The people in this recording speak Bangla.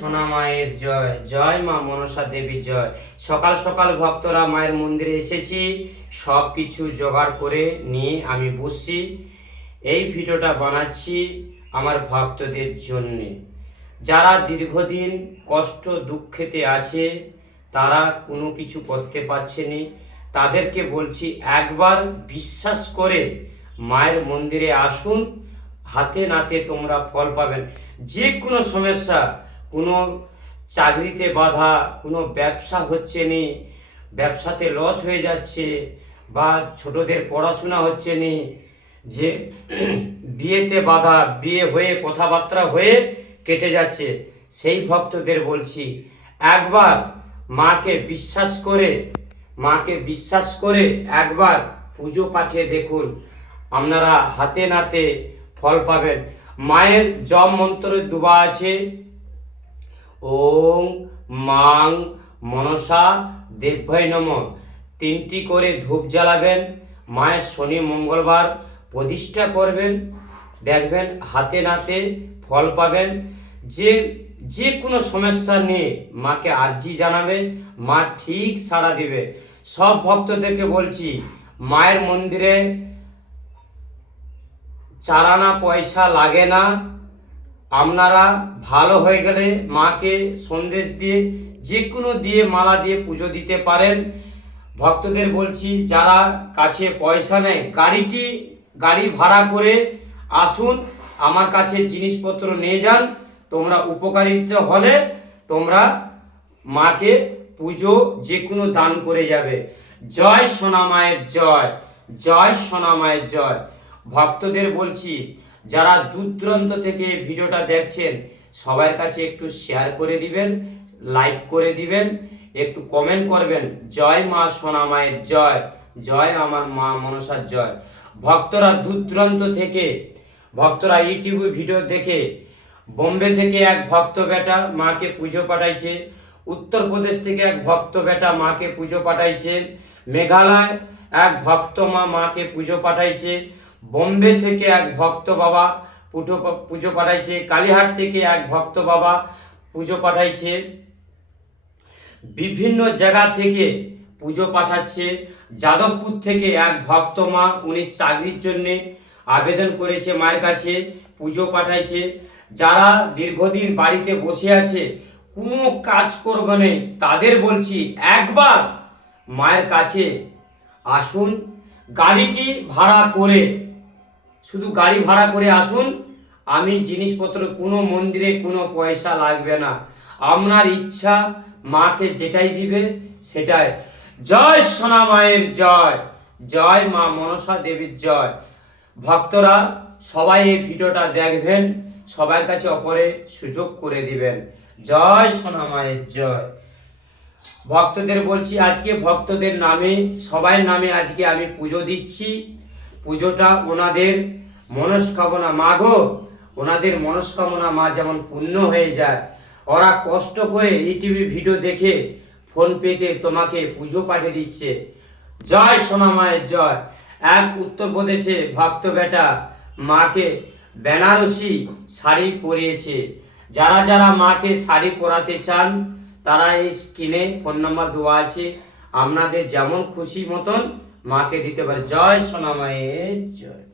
সোনা মায়ের জয়, জয় মা মনসা দেবী জয়। সকাল সকাল ভক্তরা মায়ের মন্দিরে এসেছি, সব কিছু জোগাড় করে নিয়ে আমি বসছি। এই ভিডিওটা বানাচ্ছি আমার ভক্তদের জন্যে, যারা দীর্ঘদিন কষ্ট দুঃখেতে আছে, তারা কোনো কিছু করতে পারছে না। তাদেরকে বলছি একবার বিশ্বাস করে মায়ের মন্দিরে আসুন, হাতে নাতে তোমরা ফল পাবেন। যে কোনো সমস্যা, কোনো চাকরিতে বাধা, কোনো ব্যবসা হচ্ছে না, ব্যবসাতে লস হয়ে যাচ্ছে, বা ছোটদের পড়াশোনা হচ্ছে না, যে বিয়েতে বাধা, বিয়ে হয়ে কথাবার্তা হয়ে কেটে যাচ্ছে, সেই ভক্তদের বলছি একবার মাকে বিশ্বাস করে একবার পুজো পাঠিয়ে দেখুন, আপনারা হাতে নাতে ফল পাবেন। মায়ের জপ মন্ত্র দুবা আছে, ওং মাং মনসা দেব্যায় নমঃ। 3টি করে ধূপ জ্বালাবেন, মায়ের শনি মঙ্গলবার প্রতিষ্ঠা করবেন, দেখবেন হাতে নাতে ফল পাবেন। যে কোনো সমস্যা নিয়ে মাকে আর্জি জানাবেন, মা ঠিক সাড়া দিবে। সব ভক্তদেরকে বলছি, মায়ের মন্দিরে চারানা পয়সা লাগে না। আপনারা ভালো হয়ে গেলে মাকে সন্দেশ দিয়ে, যে কোনো দিয়ে, মালা দিয়ে পুজো দিতে পারেন। ভক্তদের বলছি, যারা কাছে পয়সা নেই, গাড়ি ভাড়া করে আসুন, আমার কাছে জিনিসপত্র নিয়ে যান। তোমরা উপকারিত হলে তোমরা মাকে পুজো যে কোনো দান করে যাবে। জয় সোনা মায়ের জয়, জয় সোনা মায়ের জয়। ভক্তদের বলছি, যারা দূর দূরান্ত থেকে ভিডিওটা দেখছেন, সবার কাছে একটু শেয়ার করে দিবেন, লাইক করে দিবেন, একটু কমেন্ট করবেন। জয় মা সোনা মায়ের জয়, জয় আমার মা মনসার জয়। ভক্তরা দূর দূরান্ত থেকে, ভক্তরা ইউটিউবে ভিডিও দেখে, বোম্বে থেকে এক ভক্ত বেটা মাকে পুজো পাঠাইছে, উত্তরপ্রদেশ থেকে এক ভক্ত বেটা মাকে পুজো পাঠাইছে, মেঘালয় এক ভক্ত মাকে পুজো পাঠাইছে, বোম্বে থেকে এক ভক্ত বাবা পুজো পাঠাইছে, কালীহাট থেকে এক ভক্ত বাবা পুজো পাঠাইছে, বিভিন্ন জায়গা থেকে পুজো পাঠাচ্ছে। যাদবপুর থেকে এক ভক্ত মা, উনি চাকরির জন্য আবেদন করেছে মায়ের কাছে, পুজো পাঠাইছে। যারা দীর্ঘদিন বাড়িতে বসে আছে, কোনো কাজ করবে না, তাদের বলছি একবার মায়ের কাছে আসুন। গাড়িটি ভাড়া করে, শুধু গাড়ি ভাড়া করে আসুন। আমি জিনিসপত্র, কোনো মন্দিরে কোনো পয়সা লাগবে না, আপনার ইচ্ছা মাকে যেটাই দিবে সেটাই। জয় সোনা মায়ের জয়, জয় মা মনসা দেবীর জয়। ভক্তরা সবাই এই ভিডিওটা দেখবেন, সবার কাছে অপরে সুযোগ করে দিবেন। জয় সোনা মায়ের জয়। ভক্তদের বলছি, আজকে ভক্তদের নামে, সবাই নামে আজকে আমি পুজো দিচ্ছি। পুজোটা ওনাদের মনস্কামনা, মাগো ওনাদের মনস্কামনা মা যেমন পূর্ণ হয়ে যায়। ওরা কষ্ট করে ইউটিউবে ভিডিও দেখে ফোন পেতে তোমাকে পুজো পাঠিয়ে দিচ্ছে। জয় সোনা মায়ের জয়। এক উত্তরপ্রদেশে ভক্ত বেটা মাকে বেনারসি শাড়ি পরিয়েছে। যারা যারা মাকে শাড়ি পরাতে চান, তারা এই স্ক্রিনে ফোন নাম্বার দেওয়া আছে, আপনাদের যেমন খুশি মতন মাকে দিতে পারে। জয় সোনা মায়ের জয়।